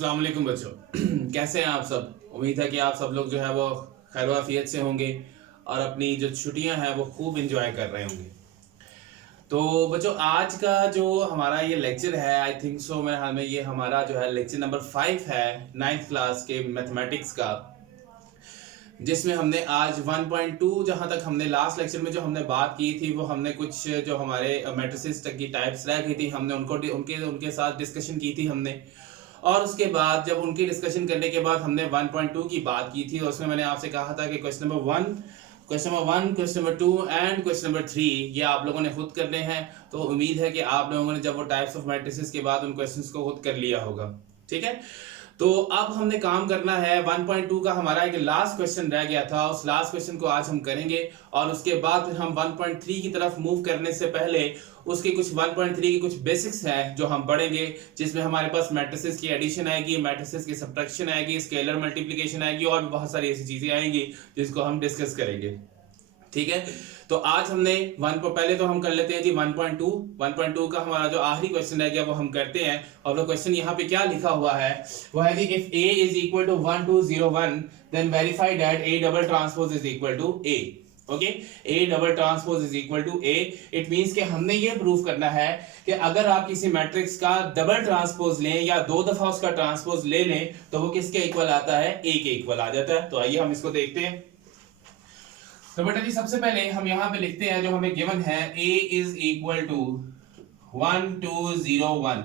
अस्सलाम वालेकुम बच्चों। कैसे हैं आप सब? उम्मीद है कि आप सब लोग जो है वो खैर से होंगे और अपनी जो छुट्टियां हैं वो खूब एंजॉय कर रहे होंगे। तो बच्चों, आज का जो हमारा ये लेक्चर है, आई थिंक सो मेरे हाल में ये हमारा जो है लेक्चर नंबर 5 है 9th क्लास के मैथमेटिक्स का, जिसमें हमने आज 1.2 जहां तक हमने लास्ट लेक्चर में जो हमने बात की थी वो हमने कुछ जो हमारे मैट्रिसेस की टाइप्स रह गई थी, हमने उनको उनके उनके साथ डिस्कशन की थी हमने। और उसके बाद जब उनकी डिस्कशन करने के बाद हमने 1.2 की बात की थी, और उसमें मैंने आपसे कहा था कि question number 1, question number 2 and question number 3 ये आप लोगों ने खुद करने हैं। तो उम्मीद है कि आप लोगों ने जब वो टाइप्स ऑफ मैट्रिसेस के बाद उन क्वेश्चंस को खुद कर लिया होगा। ठीक है, तो अब हमने काम करना है 1.2 का हमारा एक लास्ट क्वेश्चन रह गया था, उस लास्ट क्वेश्चन को आज हम करेंगे। और उसके बाद फिर हम 1.3 की तरफ मूव करने से पहले उसके कुछ 1.3 की कुछ बेसिक्स हैं जो हम पढ़ेंगे, जिसमें हमारे पास मैट्रिसेस की एडिशन आएगी, मैट्रिसेस की सब्ट्रैक्शन आएगी, स्केलर मल्टीप्लिकेशन आएगी और भी बहुत सारी ऐसी चीजें आएंगी जिसको हम डिस्कस करेंगे। ठीक है, तो आज हमने पहले तो हम कर लेते हैं जी 1.2 का हमारा जो आखिरी क्वेश्चन रह गया वो हम करते हैं। और वो क्वेश्चन यहाँ पे क्या लिखा हुआ है वो है जी, if a is equal to 1 2 0 1 then verify that a double transpose is equal to a। Okay, a double transpose is equal to a। It means कि हमने ये प्रूव करना है कि अगर आप किसी मैट्रिक्स का डबल ट्रांसपोज लें या दो दफा उसका ट्रांसपोज ले लें तो वो किसके इक्वल आता है? a के इक्वल आ जाता है। तो आइए हम इसको देखते हैं। तो बेटा जी सबसे पहले हम यहां पे लिखते हैं जो हमें गिवन है a इज इक्वल टू 1 2 0 1।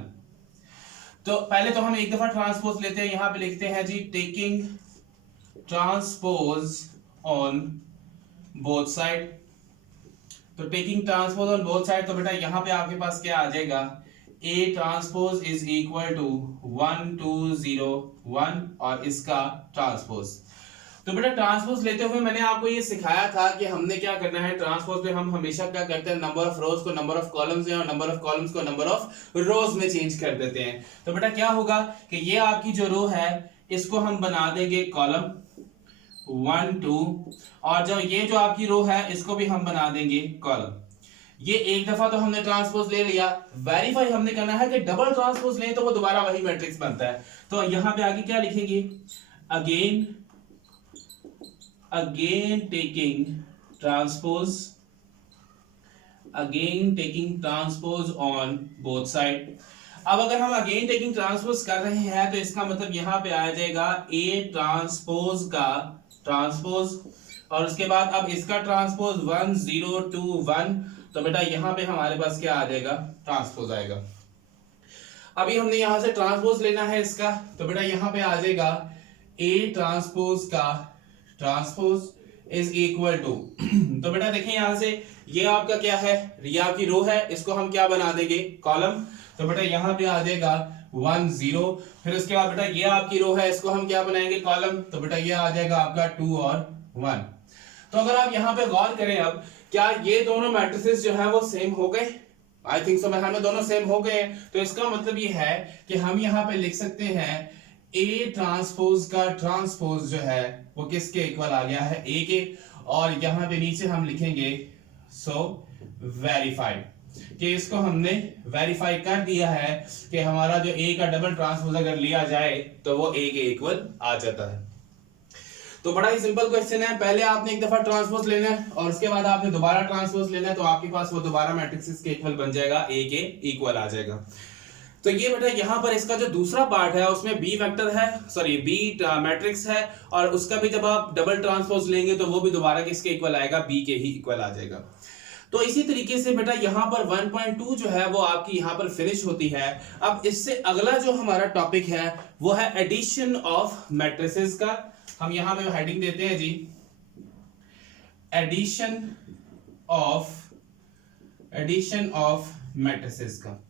तो पहले तो हम एक दफा ट्रांसपोज लेते हैं, यहां पे लिखते हैं जी taking transpose on both side. तो taking transpose on both side, तो बेटा यहां पे आपके पास क्या आ जाएगा? a transpose is equal to 1 2 0 1 और इसका ट्रांसपोज। तो बेटा ट्रांसपोज लेते हुए मैंने आपको ये सिखाया था कि हमने क्या करना है। ट्रांसपोज पे हम हमेशा क्या करते हैं, नंबर ऑफ रोज को नंबर ऑफ कॉलम्स में और नंबर ऑफ कॉलम्स को नंबर ऑफ रोज में चेंज कर देते हैं। तो बेटा क्या होगा कि ये आपकी जो रो है इसको हम बना देंगे कॉलम 1 2, और जो आपकी रो है इसको भी हम बना देंगे कॉलम। ये एक दफा तो हमने ट्रांसपोज ले लिया, वेरीफाई हमने करना है कि डबल ट्रांसपोज लें तो वो दोबारा वही मैट्रिक्स बनता है। तो यहां पे आगे क्या लिखेंगे? again taking transpose on both side। अब अगर हम अगेन टेकिंग ट्रांसपोज कर रहे हैं तो इसका मतलब यहां पे आ जाएगा a ट्रांसपोज का ट्रांसपोज, और उसके बाद अब इसका ट्रांसपोज 1 0 2 1। तो बेटा यहां पे हमारे पास क्या आ जाएगा? ट्रांसपोज आएगा। अभी हमने यहां से ट्रांसपोज लेना है इसका, तो बेटा यहां पे आ जाएगा a ट्रांसपोज का ट्रांसपोज इज इक्वल टू तो बेटा देखिए यहां से ये आपका क्या है? ये आपकी रो है, इसको हम क्या बना देंगे? कॉलम। तो बेटा यहां पे आ जाएगा 1 0, फिर उसके बाद बेटा ये आपकी रो है, इसको हम क्या बनाएंगे? कॉलम। तो बेटा ये आ जाएगा आपका 2 और 1। तो अगर आप यहां पे गौर करें, अब क्या ये दोनों मैट्रिसेस जो है वो सेम हो गए? आई थिंक सो मेरे ख्याल में दोनों सेम हो गए। तो इसका मतलब ये है कि हम यहां पे लिख सकते हैं a ट्रांसपोज का ट्रांसपोज जो है वो किसके इक्वल आ गया है? a के। और यहां पे नीचे हम लिखेंगे सो वेरीफाइड, कि इसको हमने वेरीफाई कर दिया है कि हमारा जो a का डबल ट्रांसपोज अगर लिया जाए तो वो a के इक्वल आ जाता है। तो बड़ा ही सिंपल क्वेश्चन है, पहले आपने एक दफा ट्रांसपोज लेना है और उसके बाद आपने दोबारा ट्रांसपोज लेना है, तो आपके पास वो दोबारा मैट्रिक्स के इक्वल बन जाएगा, a के इक्वल आ जाएगा। तो ये बेटा यहाँ पर इसका जो दूसरा पार्ट है उसमें बी वेक्टर है, सॉरी बी मैट्रिक्स है, और उसका भी जब आप डबल ट्रांसपोज लेंगे तो वो भी दोबारा किसके इक्वल आएगा? बी के ही इक्वल आ जाएगा। तो इसी तरीके से बेटा यहाँ पर 1.2 जो है वो आपकी यहाँ पर फिनिश होती है। अब इससे अगला जो हमारा टॉपिक है वो है एडिशन ऑफ मैट्रिसेस का। हम यहाँ पे हेडिंग देते हैं जी एडिशन ऑफ मैट्रिसेस का।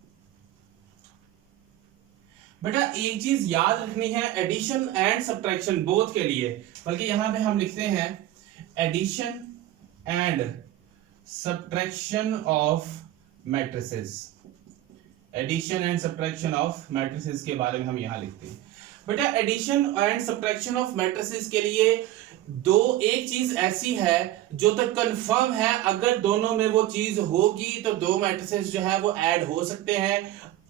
बेटा एक चीज याद रखनी है, एडिशन एंड सब्ट्रैक्शन बोथ के लिए, बल्कि यहां पे हम लिखते हैं addition and subtraction of matrices. Addition and subtraction of matrices के बारे में हम यहां लिखते हैं। बेटा addition and subtraction of matrices के लिए एक चीज ऐसी है जो तक कंफर्म है, अगर दोनों में वो चीज होगी तो दो मैट्रिसेस जो है वो ऐड हो सकते हैं।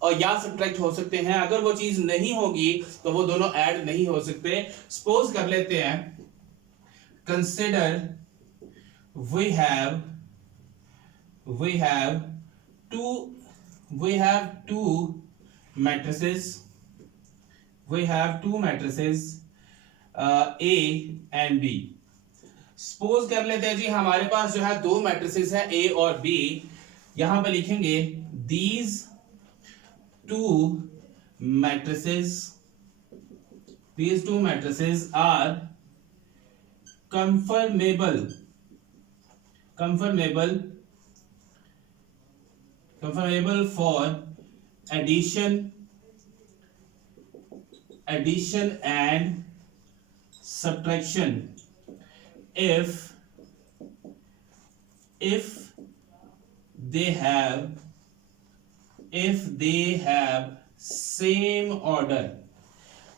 और या सब्ट्रैक्ट हो सकते हैं। अगर वो चीज नहीं होगी तो वो दोनों ऐड नहीं हो सकते। सपोज कर लेते हैं, consider we have two matrices, A and B। Suppose कर लेते हैं जी हमारे पास जो है दो मैट्रिसेस है A और B। यहां पे लिखेंगे these two matrices are conformable for addition and subtraction if they have same order।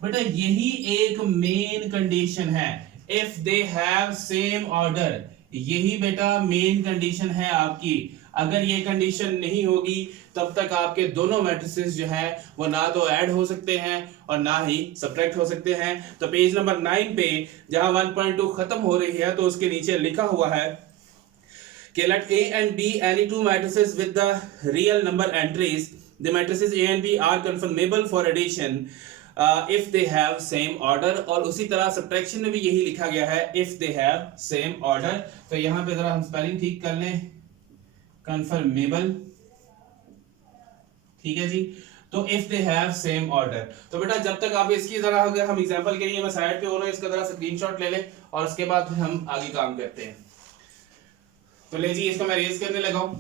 बेटा यही एक मेन कंडीशन है, if they have same order, यही बेटा मेन कंडीशन है आपकी। अगर ये कंडीशन नहीं होगी तब तक आपके दोनों मैट्रिसेस जो है वो ना तो ऐड हो सकते हैं और ना ही सब्ट्रैक्ट हो सकते हैं। तो पेज नंबर 9 पे जहां 1.2 खत्म हो रही है तो उसके नीचे लिखा हुआ है कि let A and B any two matrices with the real number entries, the matrices A and B are conformable for addition if they have same order। और उसी तरह सब्ट्रैक्शन में भी यही लिखा गया है if they have same order। तो यहां पे जरा हम स्पेलिंग ठीक कर लें, कंफर्मेबल, ठीक है जी। तो if they have same order, तो बेटा जब तक आप इसकी जरा अगर हम एग्जांपल के लिए मैं साइड पे हो रहा हूं, इसका जरा स्क्रीनशॉट ले लें और उसके बाद हम आगे काम करते हैं। तो ले जी इसको मैं रेज करने लगा हूं।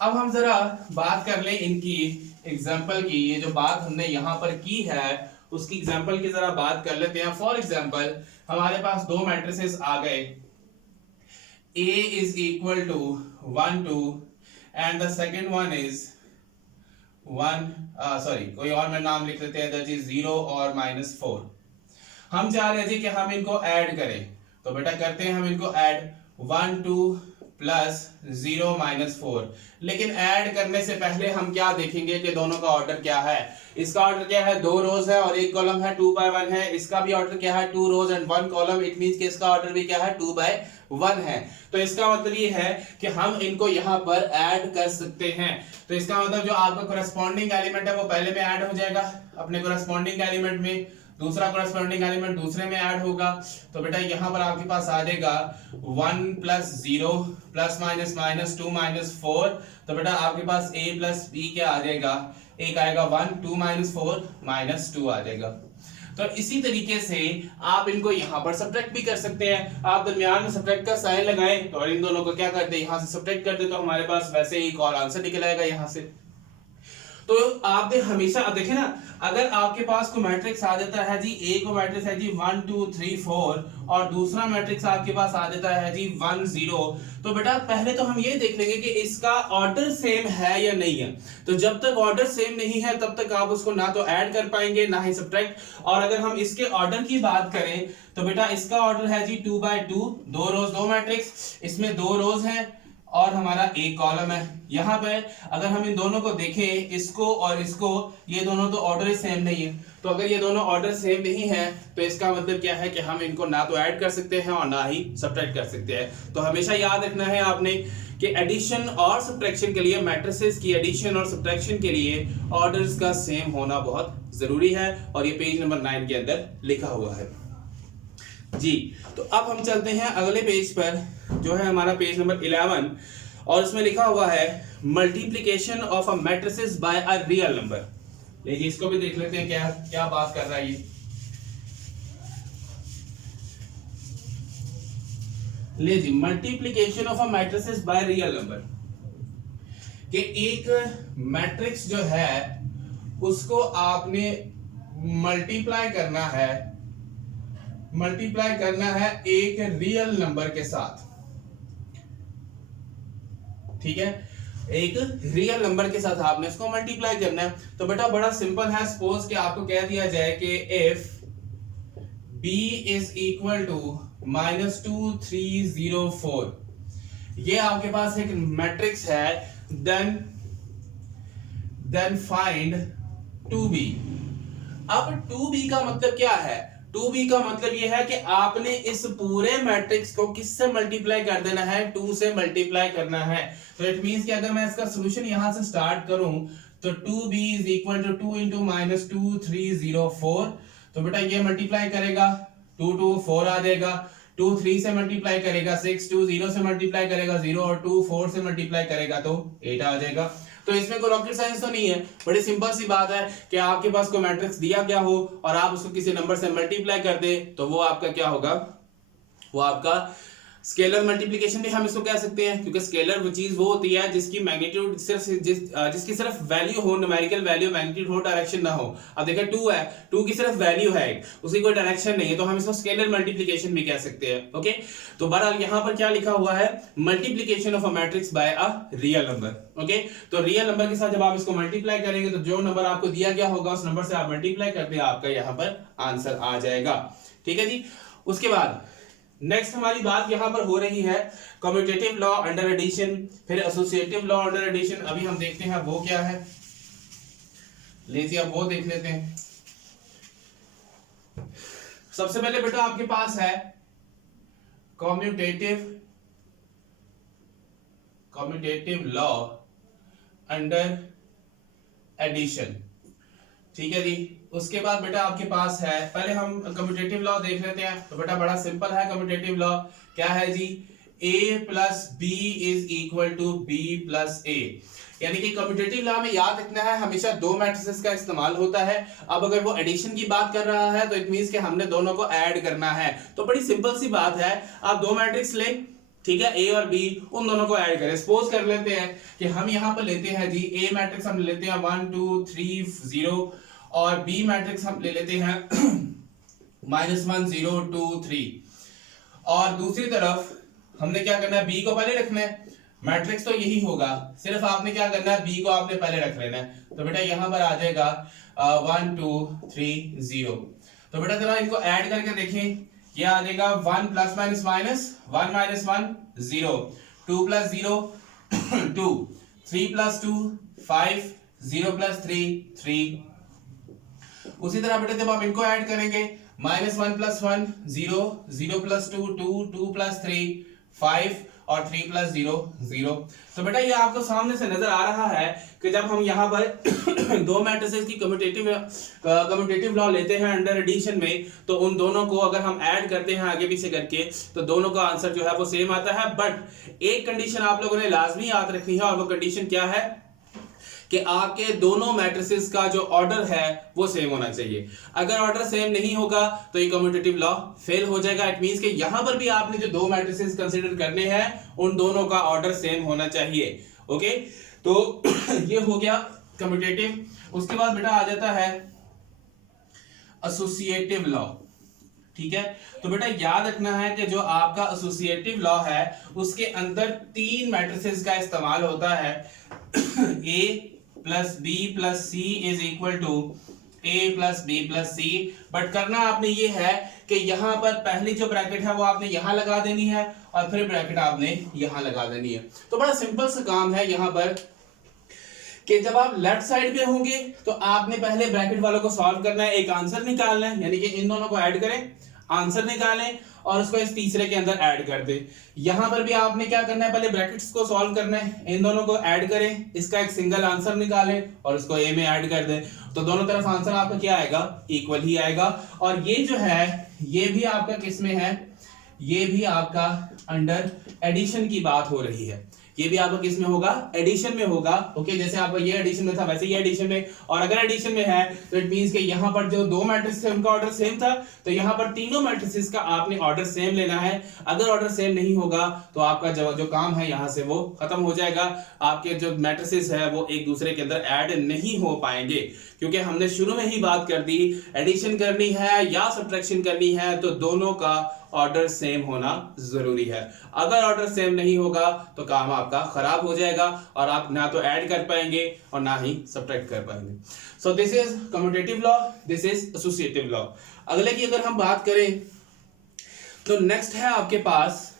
अब हम जरा बात कर लें इनकी एग्जांपल की। ये जो बात हमने यहां पर की है उसकी एग्जांपल की जरा बात कर लेते हैं। फॉर एग्जांपल हमारे पास दो मैट्रिसेस आ गए, A is equal to 1 2 and the second one is 1 कोई और मैं नाम लिख लेते हैं, दैट इज 0 और -4। हम चाह रहे हैं जी कि हम इनको ऐड करें, तो बेटा करते हैं हम इनको ऐड 1 2 प्लस 0 -4। लेकिन ऐड करने से पहले हम क्या देखेंगे कि दोनों का ऑर्डर क्या है। इसका ऑर्डर क्या है, 2 रोज है और 1 कॉलम है, 2 by 1 है। इसका भी ऑर्डर क्या है, 2 रोज एंड 1 कॉलम। इट मींस कि इसका ऑर्डर भी क्या है, 2 by 1 है। तो इसका मतलब ये है कि हम इनको यहां पर ऐड कर सकते हैं। तो इसका मतलब जो आपका कोरेस्पॉन्डिंग एलिमेंट है वो पहले में ऐड हो जाएगा अपने कोरेस्पॉन्डिंग एलिमेंट में, दूसरा कोरेस्पॉन्डिंग एलिमेंट दूसरे में ऐड होगा। तो बेटा यहां पर आपके पास आ जाएगा 1 + 0 + -2 -4। तो बेटा आपके पास A + B क्या आ जाएगा, एक आएगा 1 2 -4 -2 आ जाएगा। तो इसी तरीके से आप इनको यहां पर सब्ट्रैक्ट भी कर सकते हैं। आप दरमियान में सब्ट्रैक्ट का साइन लगाएं तो इन दोनों को क्या करते हैं, यहां से सब्ट्रैक्ट कर दे तो हमारे पास वैसे ही एक और आंसर निकल आएगा यहां से। तो आपने हमेशा अब देखें ना, अगर आपके पास कोई मैट्रिक्स आ जाता है जी, ए को मैट्रिक्स है जी 1 2 3 4 और दूसरा मैट्रिक्स आपके पास आ जाता है जी 1 0, तो बेटा पहले तो हम ये देख लेंगे कि इसका ऑर्डर सेम है या नहीं है। तो जब तक ऑर्डर सेम नहीं है तब तक आप उसको ना तो ऐड कर पाएंगे ना ही सब्ट्रैक्ट। और अगर हम इसके ऑर्डर की बात करें तो बेटा इसका ऑर्डर है जी 2 by 2, 2 रोज 2 मैट्रिक्स, इसमें 2 रोज हैं और हमारा एक कॉलम है। यहां पे अगर हम इन दोनों को देखें, इसको और इसको, ये दोनों तो ऑर्डर सेम नहीं है। तो अगर ये दोनों ऑर्डर सेम नहीं है तो इसका मतलब क्या है कि हम इनको ना तो ऐड कर सकते हैं और ना ही सब्ट्रैक्ट कर सकते हैं। तो हमेशा याद रखना है आपने कि एडिशन और सब्ट्रैक्शन के लिए, मैट्रिसेस की एडिशन और सब्ट्रैक्शन के लिए ऑर्डर्स का सेम होना बहुत जरूरी है और ये पेज नंबर 9 के अंदर लिखा हुआ है जी। तो अब हम चलते हैं अगले पेज पर जो है हमारा पेज नंबर 11 और इसमें लिखा हुआ है multiplication of a matrices by a real number. लीजिए इसको भी देख लेते हैं क्या क्या बात कर रहा है ये। लीजिए multiplication of a matrices by real number, कि एक मैट्रिक्स जो है उसको आपने मल्टीप्लाई करना है एक रियल नंबर के साथ, ठीक है। एक रियल नंबर के साथ आपने इसको मल्टीप्लाई करना है। तो बेटा बड़ा सिंपल है। सपोज कि आपको कह दिया जाए कि if b is equal to -2 3 0 4, ये आपके पास एक मैट्रिक्स है, देन फाइंड 2b। अब 2b का मतलब क्या है? 2b का मतलब यह है कि आपने इस पूरे मैट्रिक्स को किससे मल्टीप्लाई कर देना है? 2 से मल्टीप्लाई करना है। तो इट मींस कि अगर मैं इसका सॉल्यूशन यहां से स्टार्ट करूं तो 2b is equal to 2 into minus 2 3 0 4। तो बेटा ये मल्टीप्लाई करेगा 2 2 4 आ जाएगा, 2 3 से मल्टीप्लाई करेगा 6, 2 0 से मल्टीप्लाई करेगा 0 और 2 4 से मल्टीप्लाई करेगा तो 8 आ जाएगा। तो इसमें कोई रॉकेट साइंस तो नहीं है, बड़ी सिंपल सी बात है कि आपके पास कोई मैट्रिक्स दिया गया हो और आप उसको किसी नंबर से मल्टीप्लाई कर दे तो वो आपका क्या होगा? वो आपका स्केलर मल्टीप्लिकेशन भी हम इसको कह सकते हैं, क्योंकि स्केलर वो चीज वो होती है जिसकी मैग्नीट्यूड जिसकी सिर्फ वैल्यू हो, न्यूमेरिकल वैल्यू, मैग्नीट्यूड हो, डायरेक्शन ना हो। अब देखिए 2 है, 2 की सिर्फ वैल्यू है, उसकी कोई डायरेक्शन नहीं है, तो हम इसको स्केलर मल्टीप्लिकेशन भी कह सकते हैं। ओके, तो बहरहाल यहां पर क्या लिखा हुआ है? Multiplication of a matrix bye a real number. Okay, तो रियल नंबर के साथ जब आप इसको मल्टीप्लाई करेंगे तो जो नंबर आपको दिया गया होगा उस नंबर से आप मल्टीप्लाई करते हैं, आपका यहां पर आंसर आ जाएगा। ठीक है जी। उसके बाद नेक्स्ट हमारी बात यहां पर हो रही है कम्यूटेटिव लॉ अंडर एडिशन, फिर एसोसिएटिव लॉ अंडर एडिशन। अभी हम देखते हैं वो क्या है। लीजिए अब वो देख लेते हैं। सबसे पहले बेटा आपके पास है कम्यूटेटिव लॉ अंडर एडिशन। ठीक है जी। उसके बाद बेटा आपके पास है, पहले हम कम्यूटेटिव लॉ देख लेते हैं। तो बेटा बड़ा सिंपल है कम्यूटेटिव लॉ। क्या है जी? a plus B is equal to B plus a. यानी कि कम्यूटेटिव लॉ में याद रखना है हमेशा दो मैट्रिसेस का इस्तेमाल होता है। अब अगर वो एडिशन की बात कर रहा है तो इट मींस कि हमने दोनों को ऐड करना है। तो बड़ी सिंपल सी बात है, आप दो मैट्रिक्स लें, ठीक है, ए और बी, उन दोनों को ऐड करें। सपोज कर लेते हैं कि हम यहां पर लेते हैं जी ए मैट्रिक्स हम लेते हैं 1 2 3 0 और बी मैट्रिक्स हम ले लेते हैं -1 0 2 3। और दूसरी तरफ हमने क्या करना है? बी को पहले रखना है। मैट्रिक्स तो यही होगा, सिर्फ आपने क्या करना है? बी को आपने पहले रख लेना है। तो बेटा यहां पर आ जाएगा 1 2 3 0। तो बेटा जरा इनको ऐड करके देखें। ये आ जाएगा 1 plus minus minus 1 minus 1 0, 2 plus 0 2, 3 plus 2 5, 0 plus 3 3। उसी तरह बेटा जब आप इनको ऐड करेंगे -1 प्लस 1 0, 0 प्लस 2 2, 2 प्लस 3 5 और 3 प्लस 0 0। तो बेटा ये आपको सामने से नजर आ रहा है कि जब हम यहाँ पर दो मैट्रिसेस की कम्यूटेटिव लॉ लेते हैं अंडर एडिशन में, तो उन दोनों को अगर हम ऐड करते हैं आगे पीछे करके तो दोनों का आंसर जो है वो सेम आता है। बट एक कंडीशन आप लोगों ने लाजमी याद रखनी है, और वो कंडीशन क्या है कि आपके दोनों मैट्रिसेस का जो ऑर्डर है वो सेम होना चाहिए। अगर ऑर्डर सेम नहीं होगा तो ये कम्यूटेटिव लॉ फेल हो जाएगा। इट मींस कि यहां पर भी आपने जो दो मैट्रिसेस कंसीडर करने हैं उन दोनों का ऑर्डर सेम होना चाहिए। ओके, तो ये हो गया कम्यूटेटिव। उसके बाद बेटा आ जाता है एसोसिएटिव लॉ। ठीक है, तो बेटा याद रखना है कि जो आपका एसोसिएटिव लॉ है उसके अंदर तीन मैट्रिसेस का इस्तेमाल होता है। a plus B plus C is equal to a plus B plus C. But करना आपने ये है कि यहां पर पहली जो ब्रैकेट है वो आपने यहां लगा देनी है और फिर ब्रैकेट आपने यहां लगा देनी है। तो बड़ा सिंपल सा काम है यहां पर कि जब आप लेफ्ट साइड पे होंगे तो आपने पहले ब्रैकेट वालों को सॉल्व करना है, एक आंसर निकालना है, यानी कि इन दोनों को ऐड करें, आंसर निकालें और उसको इस तीसरे के अंदर ऐड कर दे। यहां पर भी आपने क्या करना है? पहले ब्रैकेट्स को सॉल्व करना है, इन दोनों को ऐड करें, इसका एक सिंगल आंसर निकालें और इसको ए में ऐड कर दें। तो दोनों तरफ आंसर आपका क्या आएगा? इक्वल ही आएगा। और ये जो है ये भी आपका किस में है? ये भी आपका अंडर एडिशन की बात हो रही है। ये भी आपका किस में होगा? एडिशन में होगा। ओके, जैसे आपका ये एडिशन में था वैसे ये एडिशन में। और अगर एडिशन में है तो इट मींस कि यहां पर जो दो मैट्रिक्स थे उनका ऑर्डर सेम था, तो यहां पर तीनों मैट्रिसेस का आपने ऑर्डर सेम लेना है। अगर ऑर्डर सेम नहीं होगा तो आपका जो काम है यहां से वो खत्म हो जाएगा। आपके जो मैट्रिसेस है वो एक दूसरे के अंदर ऐड नहीं हो पाएंगे, क्योंकि हमने शुरू में ही बात कर दी एडिशन करनी है या सब्ट्रैक्शन करनी है तो दोनों का ऑर्डर सेम होना जरूरी है। अगर ऑर्डर सेम नहीं होगा तो काम आपका खराब हो जाएगा और आप ना तो ऐड कर पाएंगे और ना ही सब्ट्रैक्ट कर पाएंगे। So this is commutative law, this is associative law. अगले की अगर हम बात करें तो नेक्स्ट आपके पास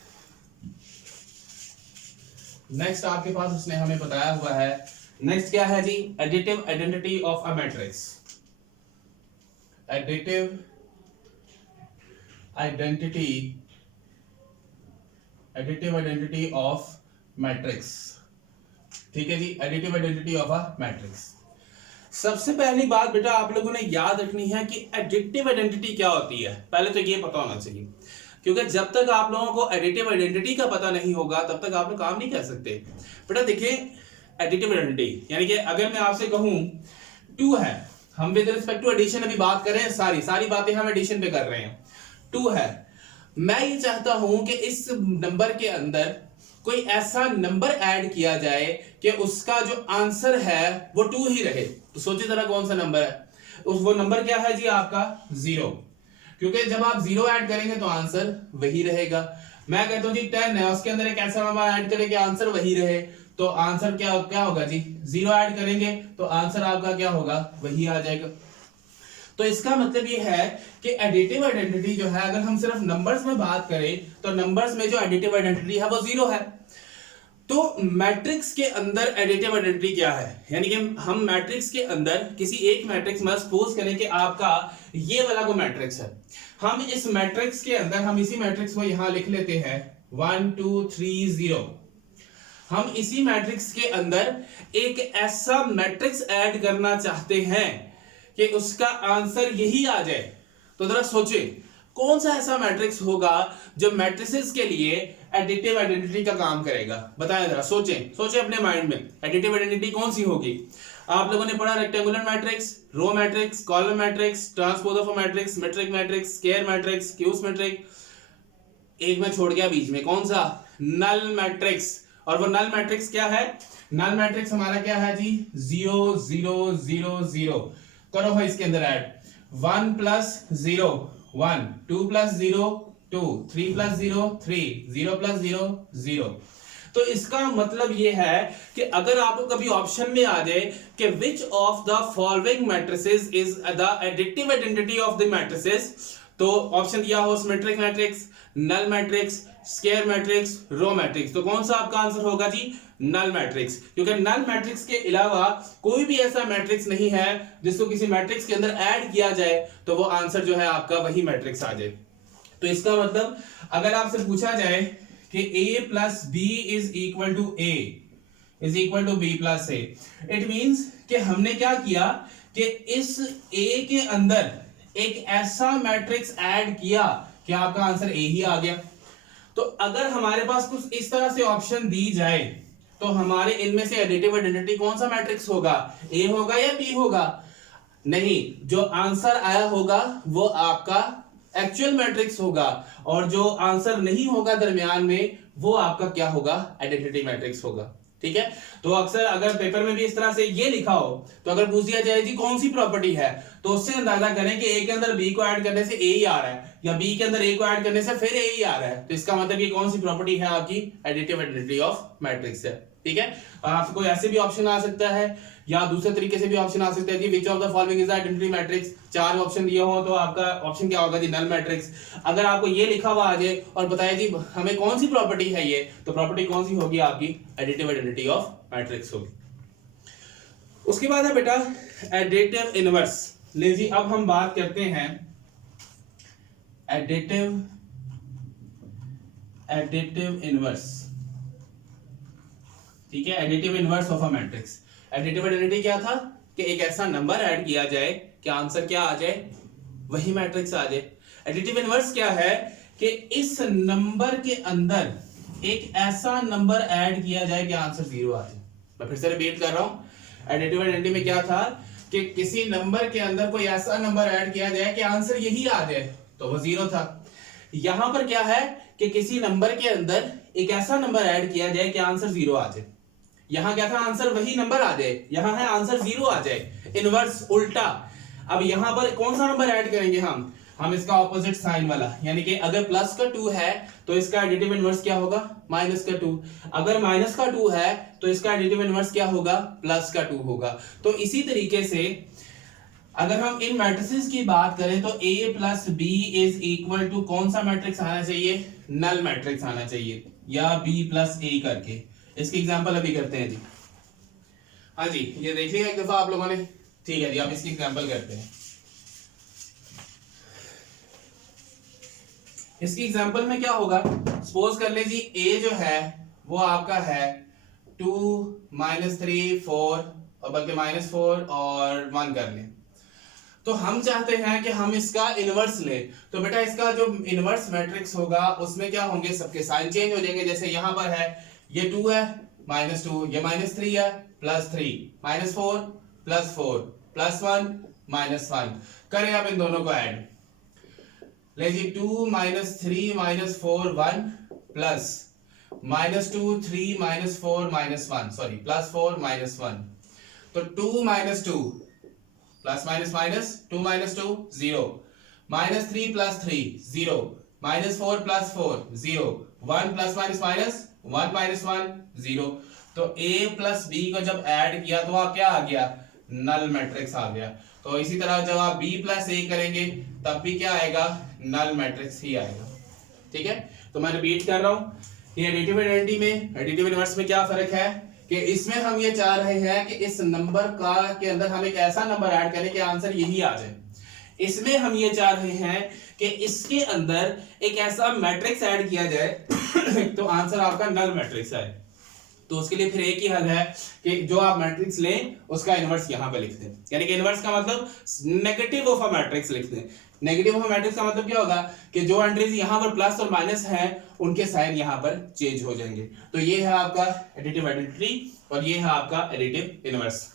उसने हमें बताया हुआ है नेक्स्ट क्या है जी, additive identity of a matrix. Additive identity of matrix. ठीक है जी, additive identity of a matrix. सबसे पहली बात बेटा आप लोगों ने याद रखनी है कि एडिटिव आइडेंटिटी क्या होती है, पहले तो ये पता होना चाहिए, क्योंकि जब तक आप लोगों को एडिटिव आइडेंटिटी का पता नहीं होगा तब तक आप लोग काम नहीं कर सकते। बेटा देखिए, एडिटिव आइडेंटिटी यानी कि अगर मैं आपसे कहूं 2 है, हम विद रिस्पेक्ट टू एडिशन अभी बात कर रहे हैं, सारी बातें हम एडिशन पे कर रहे हैं। 2 है, मैं ये चाहता हूं कि इस नंबर के अंदर कोई ऐसा नंबर ऐड किया जाए कि उसका जो आंसर है वो 2 ही रहे। तो सोचिए जरा कौन सा नंबर है, वो नंबर क्या है जी आपका 0, क्योंकि जब आप 0 ऐड करेंगे तो आंसर वही रहेगा। मैं कहता हूं जी 10 है, उसके अंदर एक ऐसा नंबर ऐड करें कि आंसर वही रहे, तो आंसर क्या होगा जी, 0 ऐड करेंगे तो आंसर आपका क्या होगा, वही आ जाएगा। तो इसका मतलब ये है कि एडिटिव आइडेंटिटी जो है, अगर हम सिर्फ नंबर्स में बात करें तो नंबर्स में जो एडिटिव आइडेंटिटी है वो 0 है। तो मैट्रिक्स के अंदर एडिटिव आइडेंटिटी क्या है, यानी कि हम मैट्रिक्स के अंदर किसी एक मैट्रिक्स में सपोज करें कि आपका ये वाला को मैट्रिक्स है, हम इस मैट्रिक्स के अंदर हम इसी मैट्रिक्स को यहां लिख लेते हैं 1 2 3 0। हम इसी मैट्रिक्स के अंदर एक ऐसा मैट्रिक्स ऐड करना चाहते हैं कि उसका आंसर यही आ जाए। तो जरा सोचे कौन सा ऐसा मैट्रिक्स होगा जो मैट्रिसेस के लिए एडिटिव आइडेंटिटी का काम करेगा, बताएं जरा, सोचें अपने माइंड में एडिटिव आइडेंटिटी कौन सी होगी। आप लोगों ने पढ़ा rectangular matrix, row matrix, column matrix, transpose of a matrix, metric matrix, square matrix, cube matrix, एक में छोड़ गया बीच में, कौन सा, नल मैट्रिक्स। और वो नल मैट्रिक्स क्या है, नल मैट्रिक्स हमारा क्या है जी 0 0 0 0। करो भाई इसके अंदर add 1 plus 0 1, 2 plus 0 2, 3 plus 0 3, 0 plus 0 0। तो इसका मतलब ये है कि अगर आपको कभी ऑप्शन में आ जाए कि which of the following matrices is the additive identity of the matrices, तो ऑप्शन दिया हो symmetric matrix, null matrix, square matrix, row matrix, तो कौन सा आपका आंसर होगा जी, नल मैट्रिक्स। क्योंकि नल मैट्रिक्स के अलावा कोई भी ऐसा मैट्रिक्स नहीं है जिसको किसी मैट्रिक्स के अंदर ऐड किया जाए तो वो आंसर जो है आपका वही मैट्रिक्स आ जाए। तो इसका मतलब अगर आपसे पूछा जाए कि a plus B is equal to a is equal to B plus A, it means कि हमने क्या किया कि इस a के अंदर एक ऐसा मैट्रिक्स ऐड किया कि आपका आंसर ए ही आ गया। तो अगर हमारे पास कुछ इस तरह से ऑप्शन दी जाए तो हमारे इनमें से एडिटिव आइडेंटिटी कौन सा मैट्रिक्स होगा, ए होगा या बी होगा, नहीं, जो आंसर आया होगा वो आपका एक्चुअल मैट्रिक्स होगा, और जो आंसर नहीं होगा दरमियान में वो आपका क्या होगा, आइडेंटिटी मैट्रिक्स होगा। ठीक है, तो अक्सर अगर पेपर में भी इस तरह से ये लिखा हो तो अगर पूछ दिया जाए जी कौन सी प्रॉपर्टी है, तो उससे अंदाजा करें कि ए के अंदर बी को ऐड करने से ए ही आ रहा है या बी के अंदर ए को ऐड करने से फिर ए ही आ रहा है, तो इसका मतलब ये कौन सी प्रॉपर्टी है, आपकी एडिटिव आइडेंटिटी ऑफ मैट्रिक्स है। ठीक है, आपको कोई ऐसे भी ऑप्शन आ सकता है या दूसरे तरीके से भी ऑप्शन आ सकता है कि which of the following is the identity matrix, 4 option दिए हो तो आपका ऑप्शन क्या होगा जी, नल मैट्रिक्स। अगर आपको ये लिखा हुआ आ जाए और बताया जी हमें कौन सी प्रॉपर्टी है ये, तो प्रॉपर्टी कौन सी होगी, आपकी एडिटिव आइडेंटिटी ऑफ मैट्रिक्स होगी। उसके बाद है बेटा एडिटिव इनवर्स। ले जी अब हम बात करते हैं एडिटिव इनवर्स। ठीक है, additive inverse of a matrix. Additive identity क्या था कि एक ऐसा नंबर ऐड किया जाए कि आंसर क्या आ जाए, वही मैट्रिक्स आ जाए। एडिटिव इनवर्स क्या है कि इस नंबर के अंदर एक ऐसा नंबर ऐड किया जाए कि आंसर 0 आ जाए। मैं फिर से रिपीट कर रहा हूं, एडिटिव आइडेंटिटी में क्या था कि किसी नंबर के अंदर कोई ऐसा नंबर ऐड किया जाए कि आंसर यही आ जाए, तो वो 0 था। यहां पर क्या है कि किसी नंबर के अंदर एक ऐसा नंबर ऐड किया जाए कि आंसर 0 आ जाए। यहां क्या था, आंसर वही नंबर आ जाए, यहां है आंसर 0 आ जाए, इनवर्स उल्टा। अब यहां पर कौन सा नंबर ऐड करेंगे हम इसका ऑपोजिट साइन वाला, यानी कि अगर प्लस का 2 है तो इसका एडिटिव इनवर्स क्या होगा, माइनस का 2। अगर माइनस का 2 है तो इसका एडिटिव इनवर्स क्या होगा, प्लस का 2 होगा। तो इसी तरीके से अगर हम इन मैट्रिसेस की बात करें तो a plus B is equal to कौन सा मैट्रिक्स आना चाहिए, नल मैट्रिक्स आना चाहिए, या b प्लस a करके। इसकी एग्जांपल अभी करते हैं जी। हाँ जी, ये देख लिया एक दफा आप लोगों ने। ठीक है जी, अब इसकी एग्जांपल करते हैं। इसकी एग्जांपल में क्या होगा, सपोज कर ले जी a जो है वो आपका है 2 -3 4 और बल्कि -4 और 1 कर लें। तो हम चाहते हैं कि हम इसका इनवर्स लें। तो बेटा इसका जो इनवर्स मैट्रिक्स होगा उसमें क्या होंगे, सबके साइन चेंज हो जाएंगे। जैसे यहां पर है ये 2 है -2, ये -3 है +3, -4 +4 +1 -1। करें अब इन दोनों को ऐड। ले जी 2 -3 -4 1 प्लस -2 3 -4 -1 सॉरी +4 -1। तो 2 -2 plus minus minus 2 -2 0 -3 + 3 0 -4 + 4 0 1 + minus minus 1 - 1 0। तो a + b को जब ऐड किया तो क्या आ गया, नल मैट्रिक्स आ गया। तो इसी तरह जब आप b + a करेंगे तब भी क्या आएगा, नल मैट्रिक्स ही आएगा। ठीक है, तो मैं रिपीट कर रहा हूं, ये एडिटिव आइडेंटिटी में, एडिटिव इनवर्स में क्या फर्क है कि इसमें हम ये चाह रहे हैं कि इस नंबर का के अंदर हम एक ऐसा नंबर ऐड करें कि आंसर यही आ जाए। इसमें हम ये चाह रहे हैं कि इसके अंदर एक ऐसा मैट्रिक्स ऐड किया जाए तो आंसर आपका नल मैट्रिक्स आए। तो उसके लिए फिर एक ही हल है कि जो आप मैट्रिक्स लें उसका इनवर्स यहां पे लिख दें। यानी कि इनवर्स का मतलब नेगेटिव ऑफ अ मैट्रिक्स लिख दें। नेगेटिव ऑफ अ मैट्रिक्स का मतलब क्या होगा कि जो एंट्रीज यहां पर प्लस और माइनस हैं उनके साइन यहां पर चेंज हो जाएंगे। तो ये है आपका एडिटिव आइडेंटिटी और ये है आपका एडिटिव इनवर्स।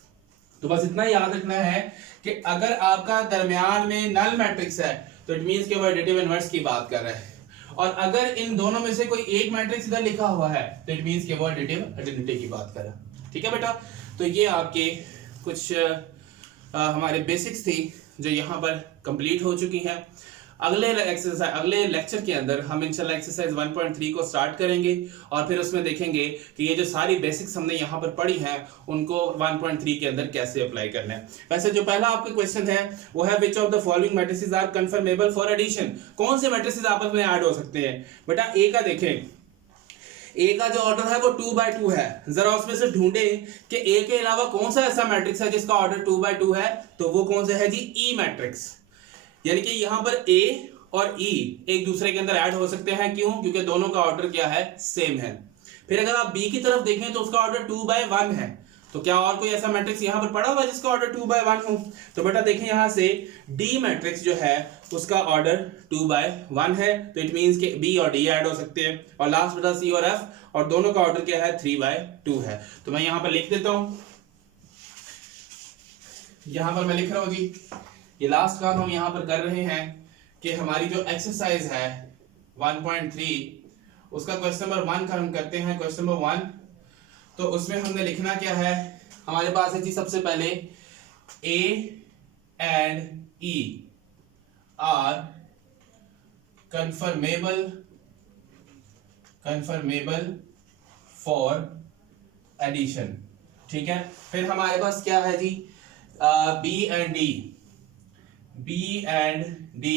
तो बस इतना याद रखना है कि अगर आपका दरमियान में नल मैट्रिक्स है तो इट मींस कि वो एडिटिव इनवर्स की बात कर रहा है, और अगर इन दोनों में से कोई एक मैट्रिक्स इधर लिखा हुआ है तो इट मींस कि वो एडिटिव आइडेंटिटी की बात कर रहा है। ठीक है बेटा, तो ये आपके कुछ हमारे बेसिक्स थी जो यहाँ पर कंप्लीट हो चुकी हैं। अगले लेक्चर के अंदर हम इंशाल्लाह एक्सरसाइज 1.3 को स्टार्ट करेंगे और फिर उसमें देखेंगे कि ये जो सारी बेसिक्स हमने यहाँ पर पढ़ी हैं उनको 1.3 के अंदर कैसे अप्लाई करना है। वैसे जो पहला आपका क्वेश्चन है वो है which of the following matrices are conformable for addition. कौन से मैट्रिसेस आपस में ऐड हो सकते हैं। बेटा ए का देखें, ए का जो ऑर्डर है वो 2/2 है। जरा उसमें से ढूंढे कि ए के अलावा कौन सा ऐसा मैट्रिक्स है जिसका ऑर्डर 2/2 है, तो वो कौन सा है जी, ई मैट्रिक्स। यानी कि यहां पर ए और ई एक दूसरे के अंदर ऐड हो सकते हैं। क्यों? क्योंकि दोनों का ऑर्डर क्या है, सेम है। फिर अगर आप बी की तरफ देखें तो उसका ऑर्डर 2/1 है। तो क्या और कोई ऐसा मैट्रिक्स यहां पर पड़ा हुआ है जिसका ऑर्डर 2/1 हो? तो बेटा देखें यहां से डी मैट्रिक्स जो है उसका ऑर्डर 2/1 है। तो इट मींस कि बी और डी ऐड हो सकते हैं। और लास्ट बेटा सी और एफ, और दोनों का ऑर्डर क्या है, 3/2 है। तो मैं यहां पर लिख देता हूं, यहां पर मैं लिख रहा हूं जी, ये लास्ट काम हम यहां पर कर रहे हैं कि हमारी जो एक्सरसाइज है 1.3 उसका क्वेश्चन नंबर 1 का हम करते हैं। क्वेश्चन नंबर 1 तो उसमें हमने लिखना क्या है, हमारे पास है जी सबसे पहले A and E are conformable for addition. ठीक है, फिर हमारे पास क्या है जी, B and D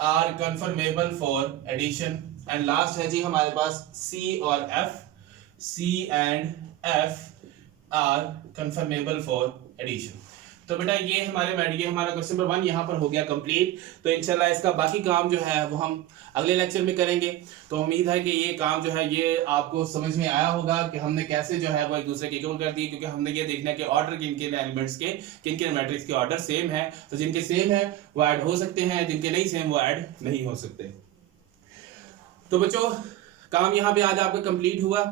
are confirmable for addition, and last है जी हमारे पास C और F and F are confirmable for addition। तो बेटा ये हमारा क्वेश्चन नंबर 1 यहाँ पर हो गया कंप्लीट। तो इंशाल्लाह इसका बाकी काम जो है वो हम अगले लेक्चर में करेंगे। तो उम्मीद है कि ये काम जो है ये आपको समझ में आया होगा कि हमने कैसे जो है वो एक दूसरे के इक्वल कर दिए, क्योंकि हमने ये देखना है कि ऑर्डर किन किन एलिमेंट्स के, किन किन मैट्रिक्स के ऑर्डर सेम है। तो जिनके सेम है वो ऐड हो सकते हैं, जिनके नहीं सेम वो ऐड नहीं हो सकते। तो बच्चों काम यहाँ पे आज आपका कंप्लीट हुआ।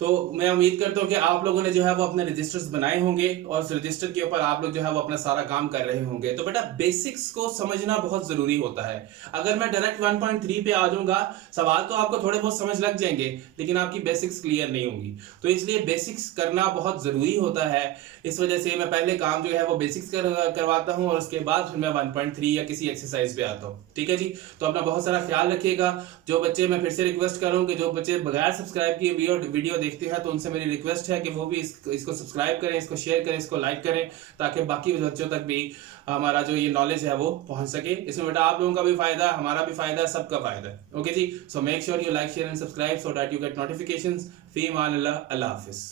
तो मैं उम्मीद करता हूँ कि आप लोगों ने जो है वो अपने रजिस्टर्स बनाए होंगे और उस रजिस्टर के ऊपर आप लोग जो है वो अपना सारा काम कर रहे होंगे। तो बेटा बेसिक्स को समझना बहुत जरूरी होता है। अगर मैं डायरेक्ट 1.3 पे आ जाऊंगा, सवाल तो आपको थोड़े बहुत समझ लग जाएंगे लेकिन आपकी बेसिक्स क्लियर नहीं होंगी। तो इसलिए बेसिक्स करना बहुत जरूरी होता है। इस वजह से मैं पहले काम जो है वो बेसिक्स करवाता हूँ और उसके बाद फिर मैं 1.3 या किसी एक्सरसाइज पे आता हूँ। ठीक है जी, तो अपना बहुत सारा ख्याल रखिएगा। जो बच्चे, मैं फिर से रिक्वेस्ट कर रहा हूँ कि जो बच्चे बगैर सब्सक्राइब किए वीडियो देखते हैं तो उनसे मेरी रिक्वेस्ट है कि वो भी इसको सब्सक्राइब करें, इसको शेयर करें, इसको लाइक करें, ताकि बाकी बच्चों तक भी हमारा जो ये नॉलेज है वो पहुंच सके। इसमें बेटा आप लोगों का भी फायदा, हमारा भी फायदा, सबका फायदा है। ओके जी, so make sure you like, share and subscribe so that you get notifications. फी मान अल्लाह, अल्लाह हाफिज।